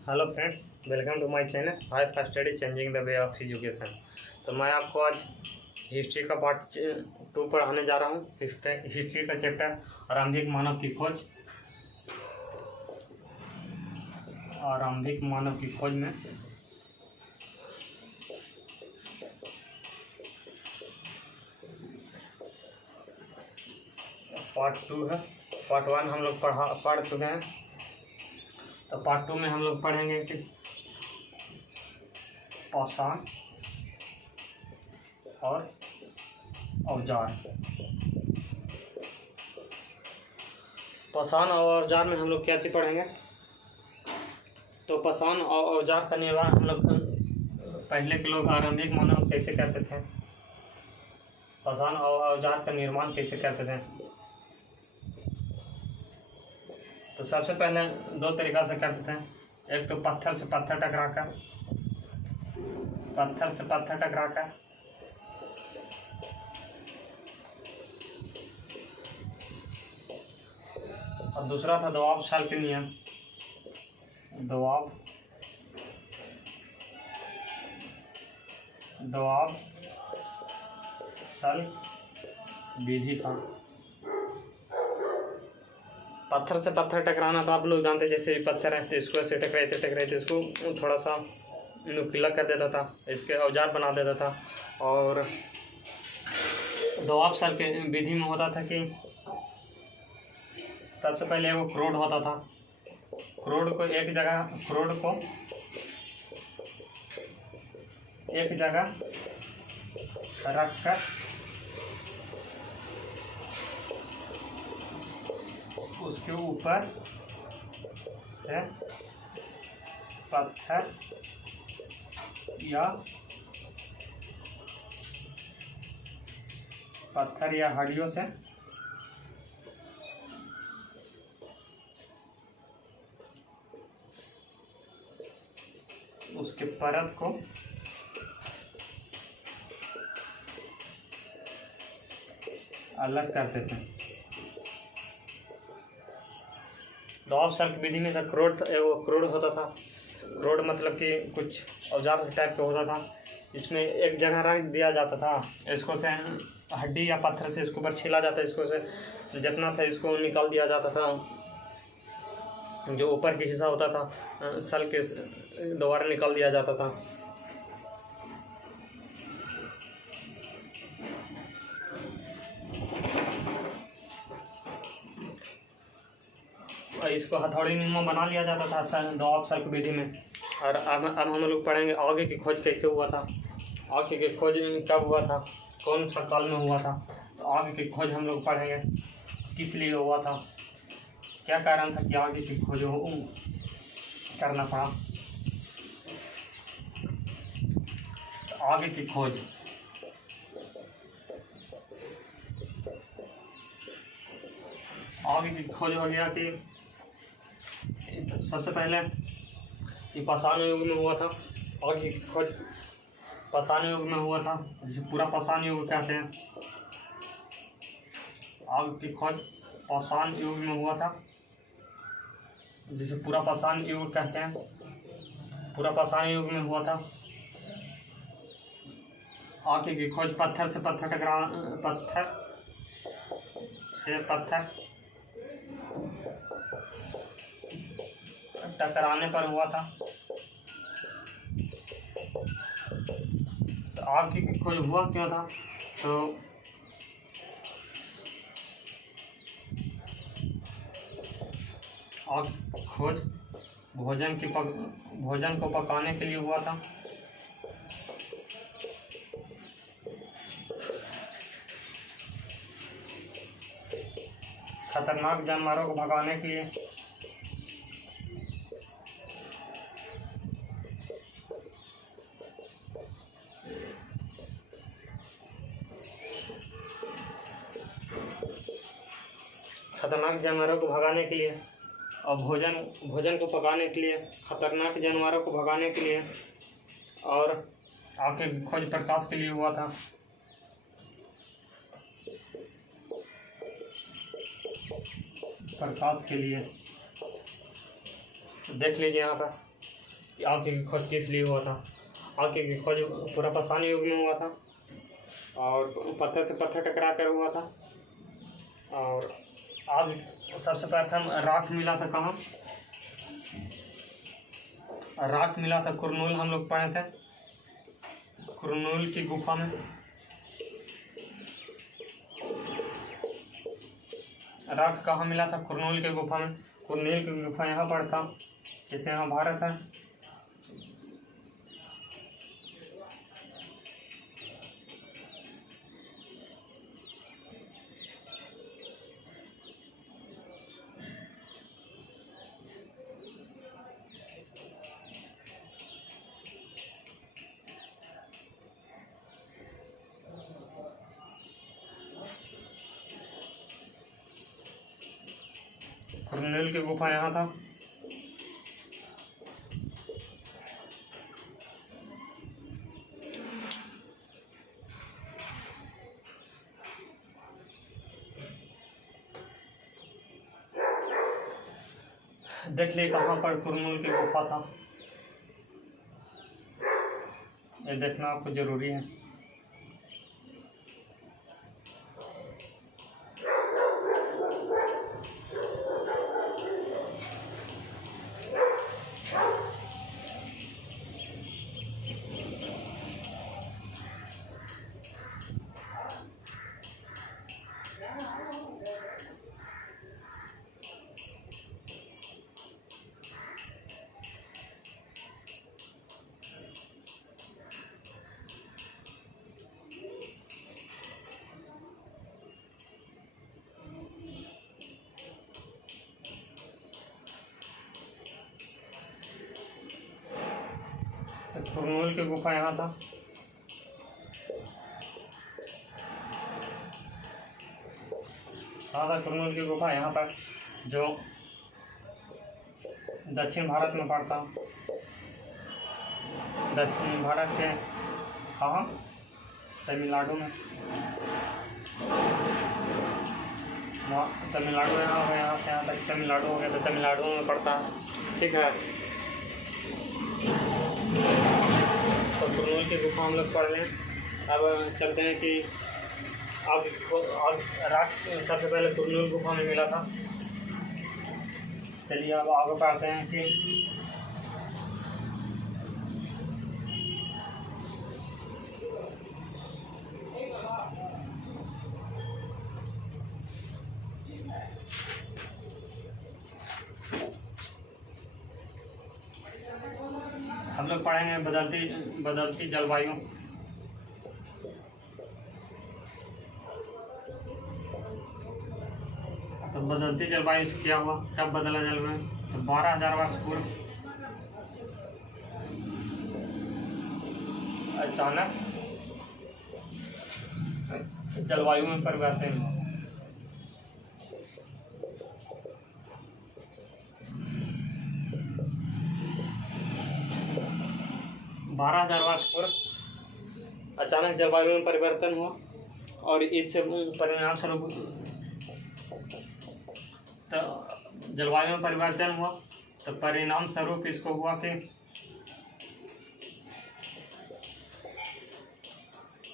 Hello friends, welcome to my channel high fast study changing the way of education. तो मैं आपको आज history का पार्ट 2 पढ़ाने जा रहा हूँ। हिस्ट्री का चैप्टर आरंभिक मानव की खोज। आरंभिक मानव की खोज में पार्ट 2 है। पार्ट 1 हम लोग पढ़ चुके हैं। तो पार्ट 2 में हम लोग पढ़ेंगे कि पाषाण और औजार। पाषाण और औजार में हम लोग क्या चीज़ पढ़ेंगे? तो पाषाण और औजार का निर्माण हम लोग पहले के लोग आरंभिक मानव कैसे करते थे, पाषाण और औजार का निर्माण कैसे करते थे। तो सबसे पहले 2 तरीक़ा से करते थे। एक तो पत्थर से पत्थर टकराकर, और दूसरा था दबाव सल के नियम। दबाव सल विधि था। पत्थर से पत्थर टकराना तो आप लोग जानते, जैसे पत्थर है तो इसको ऐसे टकराते इसको थोड़ा सा नुकीला कर देता था, इसके औजार बना देता था। और दबाव सल के विधि में होता था कि सबसे पहले वो क्रोड होता था। क्रोड को एक जगह रख कर उसके ऊपर से पत्थर या हड्डियों से उसके परत को अलग करते थे। दबाव सल की विधि में था क्रोड होता था। क्रोड मतलब कि कुछ औजार से टाइप का होता था। इसमें एक जगह रख दिया जाता था, इसको से हड्डी या पत्थर से इसके ऊपर छीला जाता है, इसको से जितना था इसको निकाल दिया जाता था। जो ऊपर के हिस्सा होता था सल के दोबारा निकाल दिया जाता था। इसको हथौड़ी नींबू बना लिया जाता था दबाव सल की विधि में। और अब हम लोग पढ़ेंगे आगे की खोज कैसे हुआ था, आगे की खोज कब हुआ था, कौन सा काल में हुआ था। तो आगे की खोज हम लोग पढ़ेंगे किस लिए हुआ था, क्या कारण था कि आगे की खोज करना पड़ा। तो आगे की खोज हो गया कि सबसे पहले ये पाषाण युग में हुआ था। आगे की खोज पाषाण युग में हुआ था, जिसे पूरा पाषाण युग कहते हैं। आगे की खोज पाषाण युग में हुआ था, जिसे पूरा पाषाण युग कहते हैं। पूरा पाषाण युग में हुआ था। आगे की खोज पत्थर से पत्थर टकराने पर हुआ था। तो आगे की खोज हुआ क्यों था? तो आग खोज भोजन को पकाने के लिए हुआ था। खतरनाक जानवरों को भगाने के लिए। खतरनाक जानवरों को भगाने के लिए और भोजन को पकाने के लिए, खतरनाक जानवरों को भगाने के लिए। और आगे की खोज प्रकाश के लिए हुआ था। प्रकाश के लिए देख लीजिए यहाँ पर आगे की खोज किस लिए हुआ था। आगे की खोज पूरा पाषाण युग में हुआ था और पत्थर से पत्थर टकरा कर हुआ था। और आग सबसे प्रथम राख मिला था कहाँ? राख मिला था कुरनूल, हम लोग पढ़े थे, कुरनूल की गुफा में। राख कहाँ मिला था? कुरनूल की गुफा में। कुरनूल की गुफा यहाँ पर था, जैसे यहाँ भारत है। कुरनूल की गुफा यहाँ था। देख लिए कहाँ पर कुरनूल की गुफा था, ये देखना आपको जरूरी है। कुरनूल की गुफा यहाँ था। हाँ था कुरनूल की गुफा यहाँ पर, जो दक्षिण भारत में पड़ता। दक्षिण भारत के कहाँ? तमिलनाडु में। तमिलनाडु यहाँ से यहाँ तक तमिलनाडु हो गया, तो तमिलनाडु में पड़ता है। ठीक है, तो कुरनूल की गुफा हम लोग पढ़ लें। अब चलते हैं कि आग राख सबसे पहले कुरनूल गुफा में मिला था। चलिए अब आगे पढ़ते हैं कि हम लोग पढ़ेंगे बदलती जलवायु। तो बदलती जलवायु से क्या हुआ, कब बदला जलवायु? तो 12,000 वर्ष पूर्व अचानक जलवायु में परिवर्तन हुआ। बारह 12,000 वर्ष पूर्व अचानक जलवायु में परिवर्तन हुआ और इस परिणाम स्वरूप तो जलवायु में परिवर्तन हुआ, तो परिणाम स्वरूप इसको हुआ कि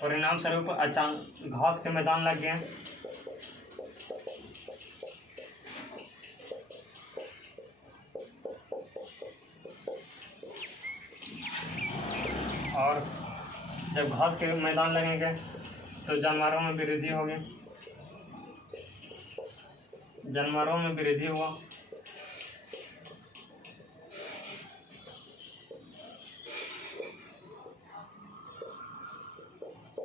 परिणाम स्वरूप अचानक घास के मैदान लग गए। और जब घास के मैदान लगेंगे तो जानवरों में वृद्धि होगी, जानवरों में वृद्धि हुआ।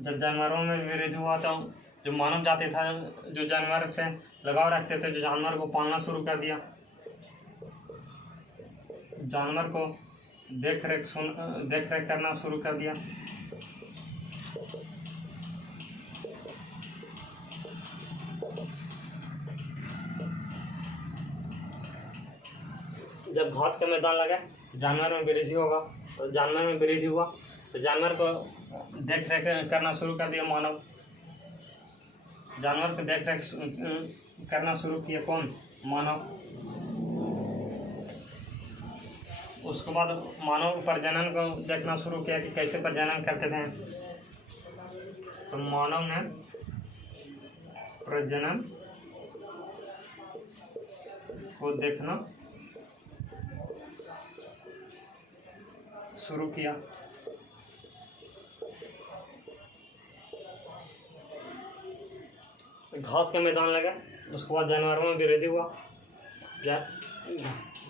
जब जानवरों में वृद्धि हुआ तो जो मानव जाति था, जो जानवर से लगाव रखते थे, जो जानवर को पालना शुरू कर दिया, जानवर को देख रेख करना शुरू कर दिया। जब घास का मैदान लगा जानवर में वृद्धि होगा, तो जानवर में वृद्धि हुआ तो जानवर को देख रेख करना शुरू कर दिया मानव। जानवर को देख रेख करना शुरू किया कौन? मानव। उसके बाद मानव प्रजनन को देखना शुरू किया कि कैसे प्रजनन करते थे। तो मानव ने प्रजनन को देखना शुरू किया। घास का मैदान लगा, उसके बाद जानवरों में वृद्धि हुआ।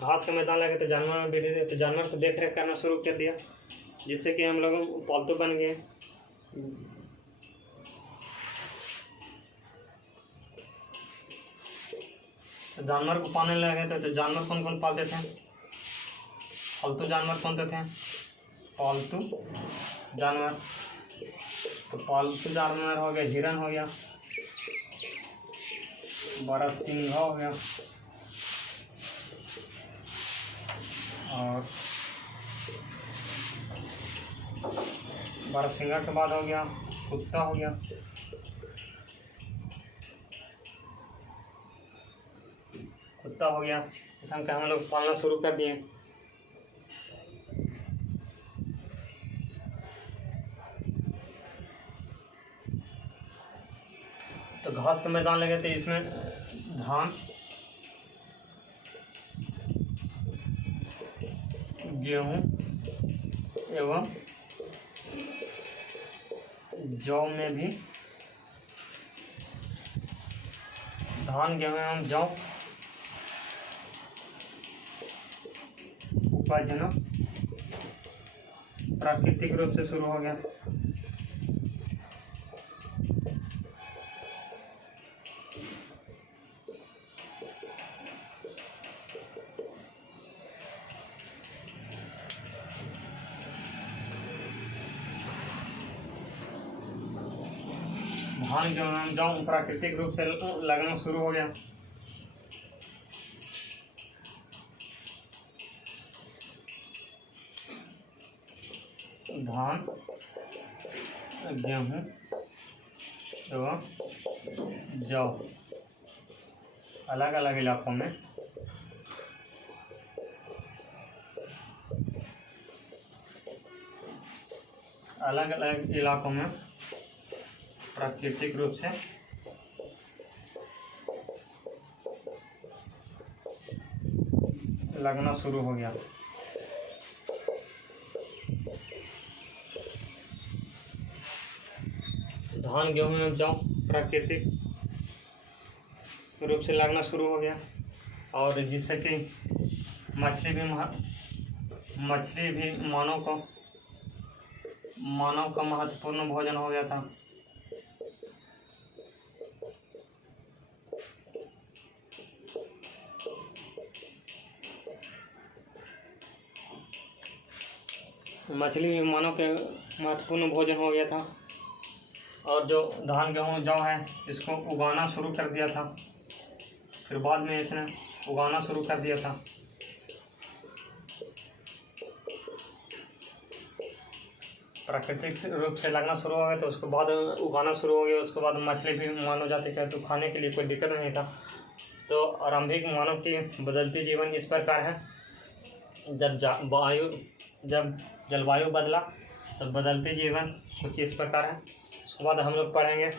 घास का मैदान लगा तो जानवर में वृद्धि, तो जानवर को देख रेख करना शुरू कर दिया, जिससे कि हम लोग पालतू बन गए। तो जानवर को पालने लगे थे। तो जानवर कौन कौन पालते थे? पालतू जानवर कौन थे? पालतू जानवर। तो पालतू जानवर हो गया, हिरन हो गया, बारहसिंगा हो गया, और बारहसिंगा के बाद हो गया कुत्ता हो गया, कुत्ता हो गया। इस हम लोग पालना शुरू कर दिए। तो घास के मैदान लगे थे, इसमें धान, गेहूं एवं जौ में भी, धान गेहूं एवं जौ उपजना प्राकृतिक रूप से शुरू हो गया। धान गेहूं जौ प्राकृतिक रूप से लगना शुरू हो गया। धान गेहूं एवं जौ अलग अलग इलाकों में प्राकृतिक रूप से लगना शुरू हो गया। धान गेहूं में जौ प्राकृतिक रूप से लगना शुरू हो गया, और जिससे कि मछली भी मानव का महत्वपूर्ण भोजन हो गया था। मछली भी मानव के महत्वपूर्ण भोजन हो गया था। और जो धान गेहूं जौ है, इसको उगाना शुरू कर दिया था। फिर बाद में इसने उगाना शुरू कर दिया था। प्राकृतिक रूप से लगना शुरू हो गया, तो उसके बाद उगाना शुरू हो गया। उसके बाद मछली भी मानव जाति का, तो खाने के लिए कोई दिक्कत नहीं था। तो आरंभिक मानव की बदलती जीवन इस प्रकार है। जब जलवायु बदला तो बदलते जीवन कुछ इस प्रकार है। उसके बाद हम लोग पढ़ेंगे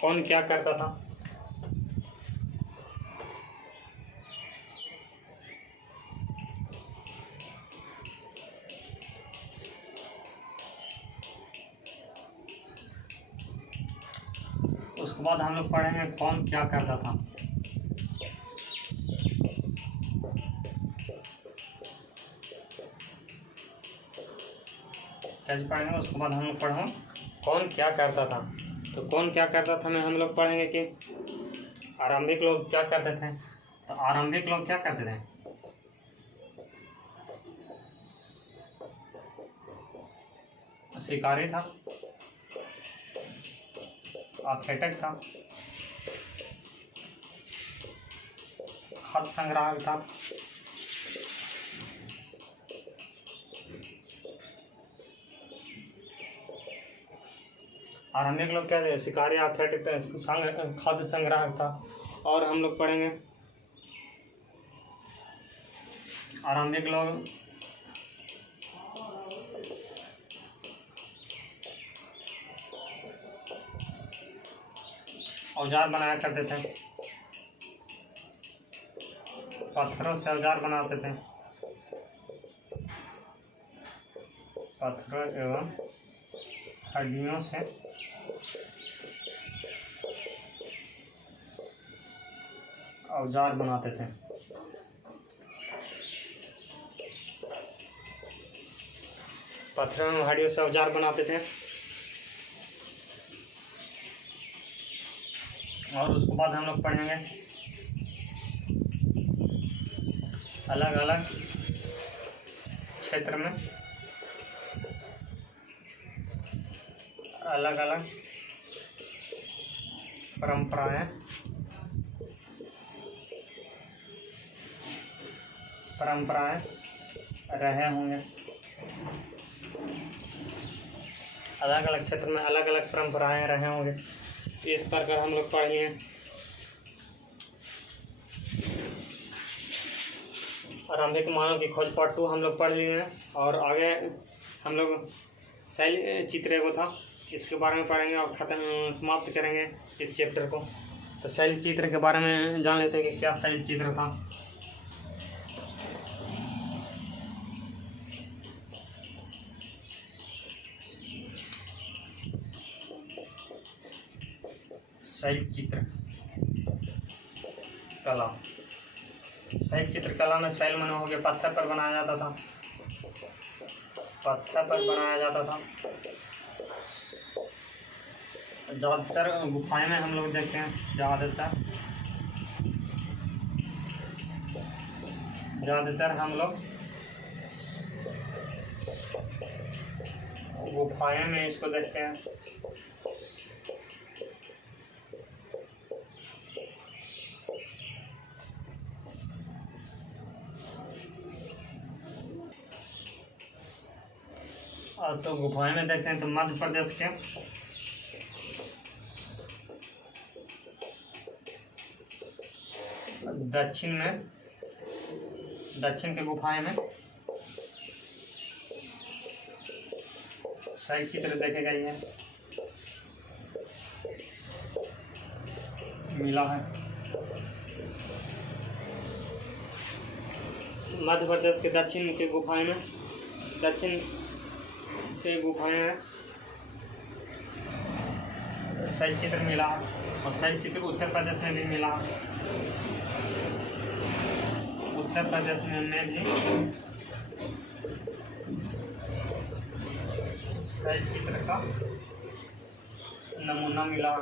कौन क्या करता था। उसके बाद हम लोग पढ़ेंगे कौन क्या करता था। कैसे पढ़ेंगे, उसके बाद हम लोग पढ़ेंगे कौन क्या करता था। तो कौन क्या करता था में हम लोग पढ़ेंगे कि आरंभिक लोग क्या करते थे। तो आरंभिक लोग क्या करते थे, शिकारी था, आखेटक था, खाद्य संग्राहक था, आरण्यक लोग क्या थे, शिकारी, आखेटक, खाद्य संग्राहक था। और हम लोग पढ़ेंगे आरंभिक लोग औजार बनाया करते थे, पत्थरों से औजार बनाते थे, पत्थरों एवं हड्डियों से औजार बनाते थे। पत्थरों एवं हड्डियों से औजार बनाते थे और उसके बाद हम लोग पढ़ेंगे अलग अलग क्षेत्र में अलग अलग परंपराएं रहे होंगे। अलग अलग क्षेत्र में अलग अलग परंपराएं रहे होंगे, इस प्रकार हम लोग पढ़ लिए। आरंभिक मानव की खोज पार्ट 2 हम लोग पढ़ लिए हैं और आगे हम लोग शैल चित्र एगो था, इसके बारे में पढ़ेंगे और खत्म समाप्त करेंगे इस चैप्टर को। तो शैल चित्र के बारे में जान लेते हैं कि क्या शैल चित्र था। शैल चित्र कला, शैल चित्र कला में शैल मनो हो गया, पत्थर पर बनाया जाता था, पत्थर पर बनाया जाता था। ज़्यादातर गुफाएं में हम लोग देखते हैं, ज़्यादातर हम लोग गुफाएं में इसको देखते हैं। और तो गुफाएं में देखते हैं तो मध्य प्रदेश के दक्षिण के गुफाएं में शैल चित्र देखे गए हैं, मिला है। मध्य प्रदेश के दक्षिण के गुफाएं में शैल चित्र मिला और शैल चित्र उत्तर प्रदेश में भी मिला। उत्तर प्रदेश में भी शैल चित्र का नमूना मिला।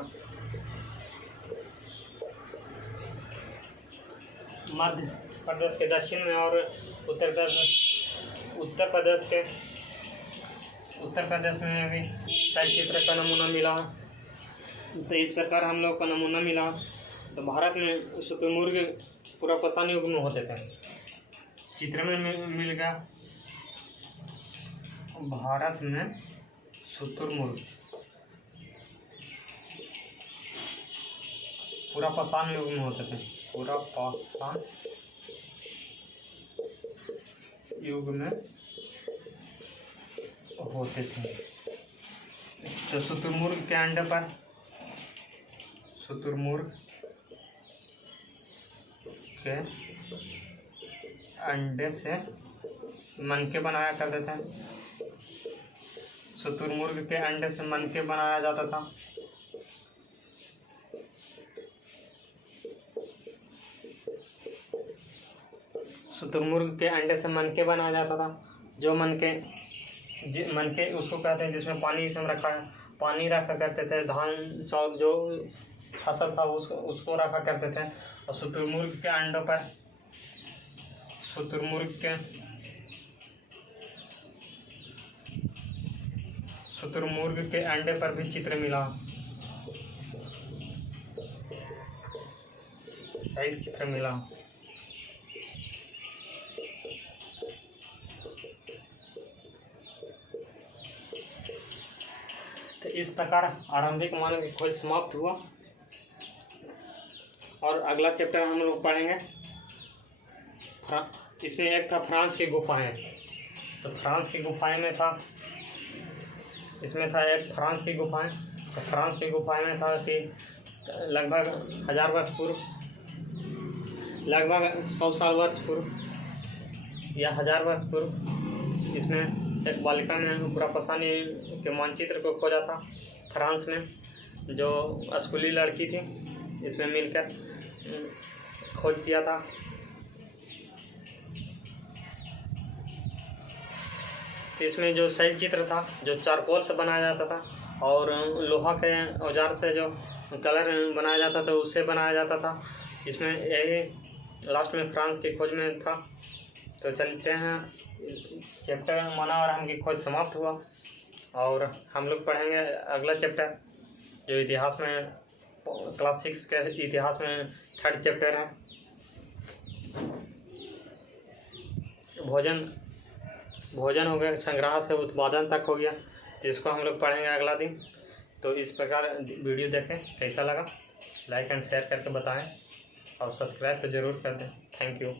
मध्य प्रदेश के दक्षिण में और उत्तर प्रदेश में भी शैल चित्र का नमूना मिला। तो इस प्रकार हम लोग का नमूना मिला। तो भारत में शुतुरमुर्ग पूरा पाषाण युग में होते थे, चित्र में मिल गया। भारत में शुतुरमुर्ग पूरा पाषाण युग में होते थे, पूरा पाषाण युग में होते थे। तो शुतुरमुर्ग के अंडे से मनके बनाया करते थे। शुतुरमुर्ग के अंडे से मनके बनाया जाता था। शुतुरमुर्ग के अंडे से मनके बनाया जाता था। जो मनके उसको कहते हैं जिसमें पानी पानी रखा करते थे, धान चावल जो फसल था उसको रखा करते थे। और शुतुरमुर्ग के अंडे पर भी चित्र मिला, सही चित्र मिला। तो इस प्रकार आरंभिक मानव की खोज समाप्त हुआ और अगला चैप्टर हम लोग पढ़ेंगे इसमें एक था फ्रांस की गुफाएं। तो फ्रांस की गुफाएं में था, इसमें था एक फ्रांस की गुफाएं। तो फ्रांस की गुफाएं में था कि लगभग 1000 वर्ष पूर्व, लगभग 100 साल वर्ष पूर्व या 1000 वर्ष पूर्व इसमें एक बालिका ने पुरापसानी के मानचित्र को खोजा था। फ्रांस में जो स्कूली लड़की थी, इसमें मिलकर खोज किया था। तो इसमें जो शैल चित्र था, जो चारकोल से बनाया जाता था और लोहा के औजार से जो कलर बनाया जाता था उससे बनाया जाता था। इसमें यही लास्ट में फ्रांस की खोज में था। तो चलते हैं, चैप्टर मानवरम की खोज समाप्त हुआ और हम लोग पढ़ेंगे अगला चैप्टर जो इतिहास में क्लास 6 के इतिहास में 3rd चैप्टर है। भोजन हो गया, संग्रह से उत्पादन तक हो गया, जिसको हम लोग पढ़ेंगे अगला दिन। तो इस प्रकार वीडियो देखें, कैसा लगा लाइक एंड शेयर करके बताएं और सब्सक्राइब तो ज़रूर कर दें। Thank you.